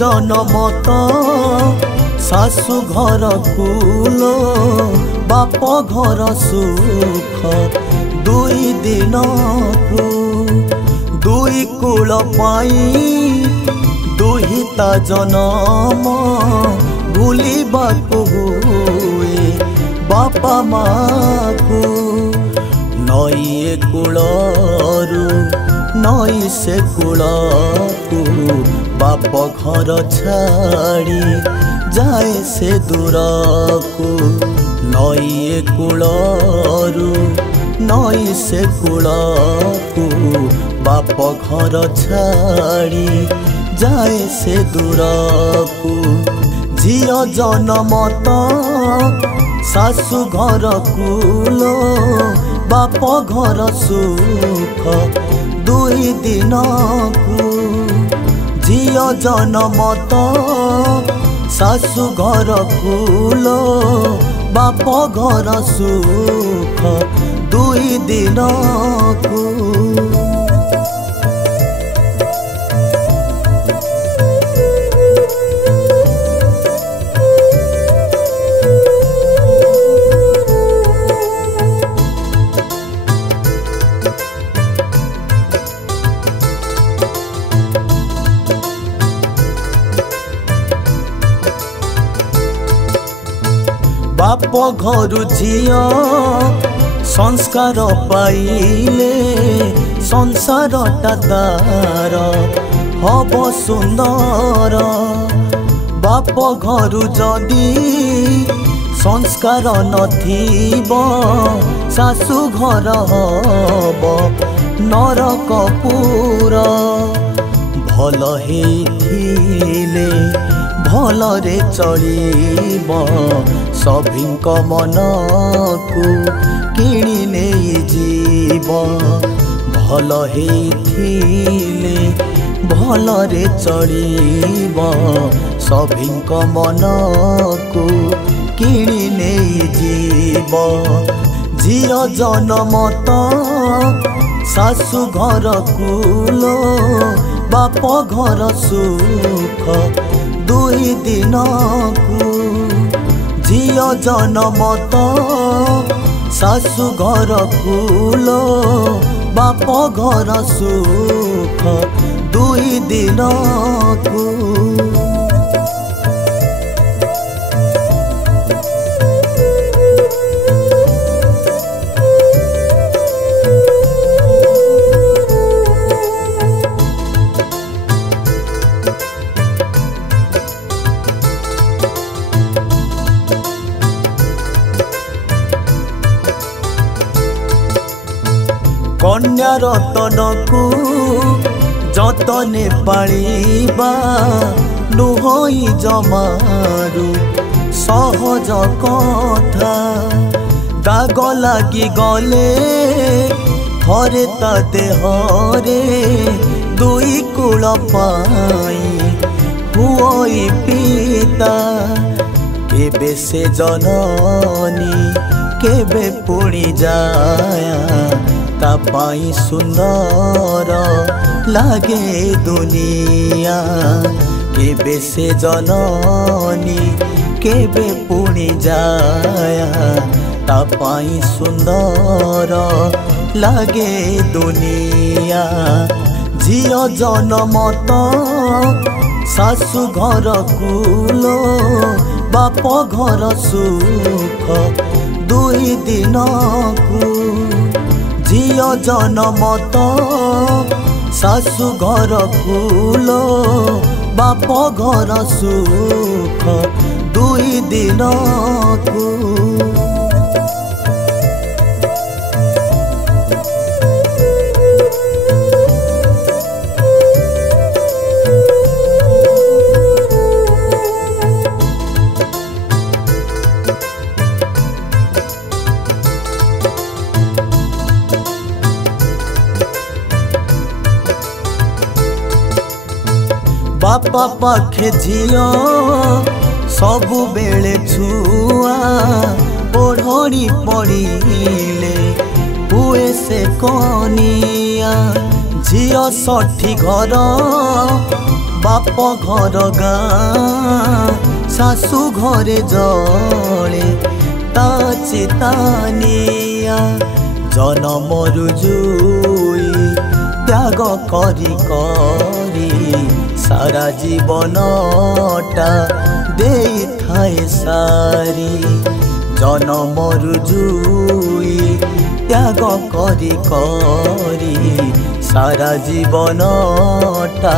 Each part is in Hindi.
जन्म तो सासु घर कूल बाप घर सुख दुई दिन को दुई कूल पाई दुहिता जन्म भूलिबाकु हुए बापा माँ को नई कूलरू नई से कूल को बाप घर छाड़ी जाए से दूर को नई कूलरू नई से कूल को बाप घर छाड़ी जाए से दूर को झियो जन्म तो सासु घर कूल बाप घर सुख दुई दिन को झियो जन्म तो सासु घर कूल बाप घर सुख दुई दिन को बाप घर झियो संस्कार पाइले संसार तार हब सुंदर बाप घर जदि संस्कार नथिब सासु घर हब नरक पूरा भल हेथिले भलरे चलिब सभिंक मन को किणी नहीं जीव भल हेथिले भलरे चलिब सभिंक मन को किणी नहीं जीव झियो जन्म तो सासु घर कूल बाप घर सुख दुई दिन को झियो जन्म तो सासु घर कूल बाप घर सुख दुई दिन को कन्या रतन को जतने पालिबा नुहई जमारू सहज कथा दाग लगी गले थरे ता देहरे दुई कूल पाई हुई पिता केबे से जननी केबे पुणी जाया तापाई सुंदर लागे दुनिया केबे से जननी केबे पुणी जाया तापाई सुंदर लागे दुनिया झियो जन्म तो सासु घर कूल बाप घर सुख दुई दिन को झियो जन्म तो सासु घर कूल बाप घर सुख दुई दिन को बापा पाखे झियो सबु बेले छुआ ओढ़ी पड़िले हुए से कनिया झियो साठी घर बाप घर गाँ शाशु घरे जले ता चेतानिया जनमरु जुई त्याग करी करी सारा जीवनटा देई थाए सारी जनमरु जुई त्याग करी करी सारा जीवनटा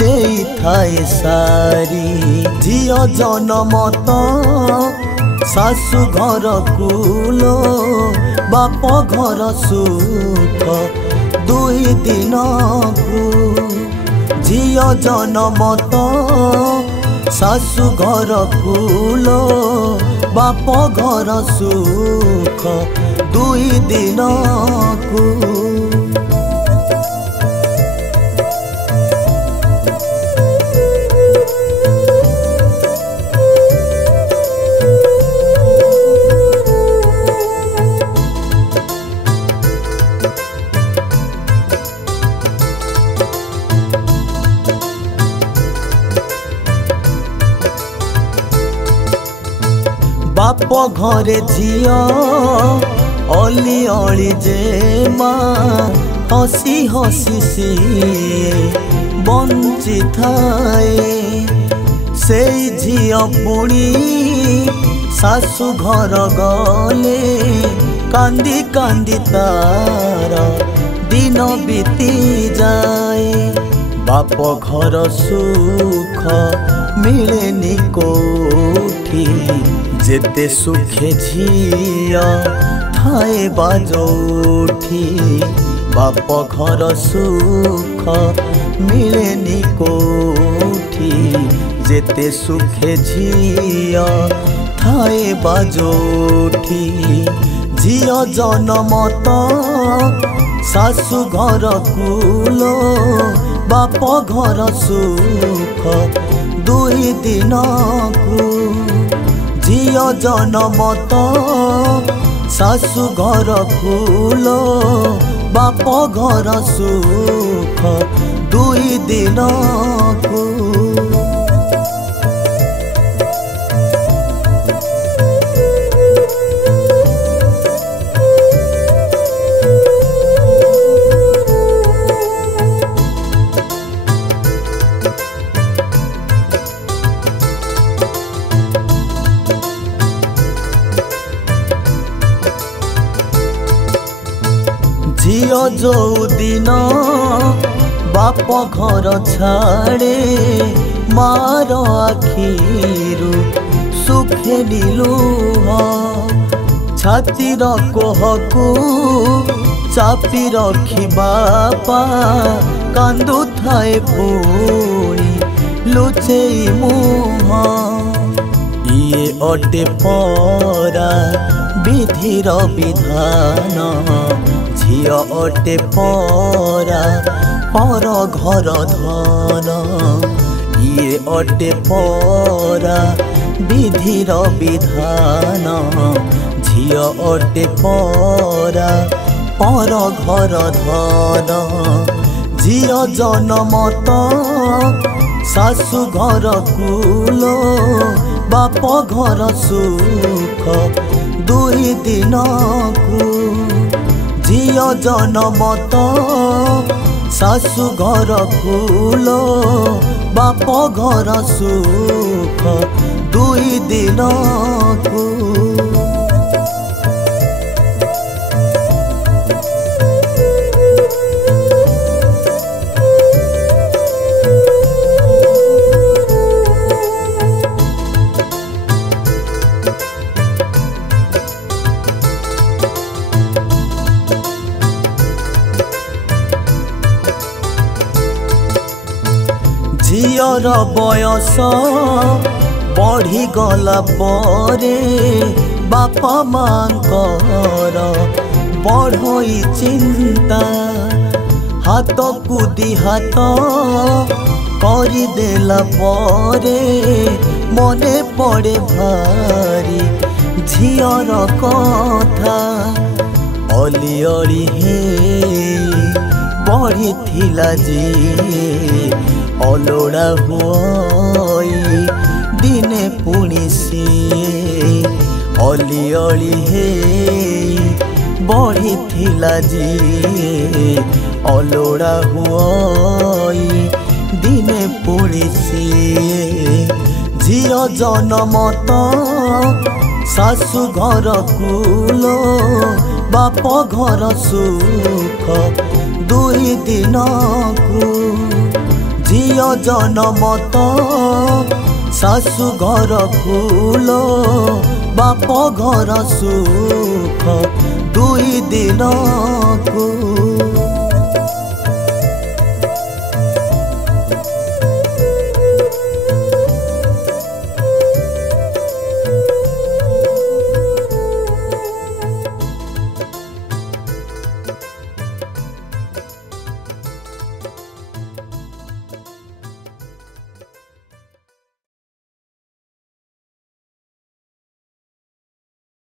देई थाए सारी झियो जनमत शाशु घर कुलो बाप घर सुख दुई दिन को झियो जनमत शाशु घर कुलो बाप घर सुख दुई दिन को बाप घरे झियो अली अली जे माँ हसी हसी सी बंची थाए से झियो पुणी शाशु घर गले कांदी कांदी तार दिन बीती जाए बाप घर सुख मिलेनी कोठी जेते सुखे झिया थाए बाजोठी बाप घर सुख मिलेनी कोठी जेते सुखे झिया थाए बाजोठी झिया जनमत शाशु घर कुलो बाप घर सुख दुई दिन को झियो जनमत शाशु घर कुलो बाप घर सुख दुई दिन को झियो जो दिन बाप घर छाड़े मार आखिरु सुखे लुह छातीर कोहकु चापी रखी बापा कांदु थाए पुणी लुचेई मुह इए अटे परा विधिर विधान झियो अटे परा पर घर धन इए अटे परा विधिर विधान झियो अटे परा पर घर धन झियो जनमत शाशु घर कुलो बाप घर सुख दुई दिन को झियो जनमत शाशु घर कुलो बाप घर सुख दुई दिन को झियर बयस बढ़ी गला परे बापा मांकर बढ़ई चिंता हाथ कुदी हाथ करदेला परे मने पड़े भारी झियर कथा अली अली हे बढ़ी थिला जी ଅଲୋଡ଼ା ହୁଅଇ ଦିନେ ପୁଣି ସିଏ ଅଲି ଅଳି ହେଇ ବଢ଼ିଥିଲା ଯିଏ ଅଲୋଡ଼ା ହୁଅଇ ଦିନେ ପୁଣି ସିଏ ଝିଅ ଜନମ ତ ଶାଶୁ ଘର କୁଲ ବାପ ଘର ସୁଖ ଦୁଇ ଦିନକୁ ଝିଅ ଜନମ ତ ଶାଶୁ ଘର କୁଲ ବାପ ଘର ସୁଖ ଦୁଇ ଦିନକୁ।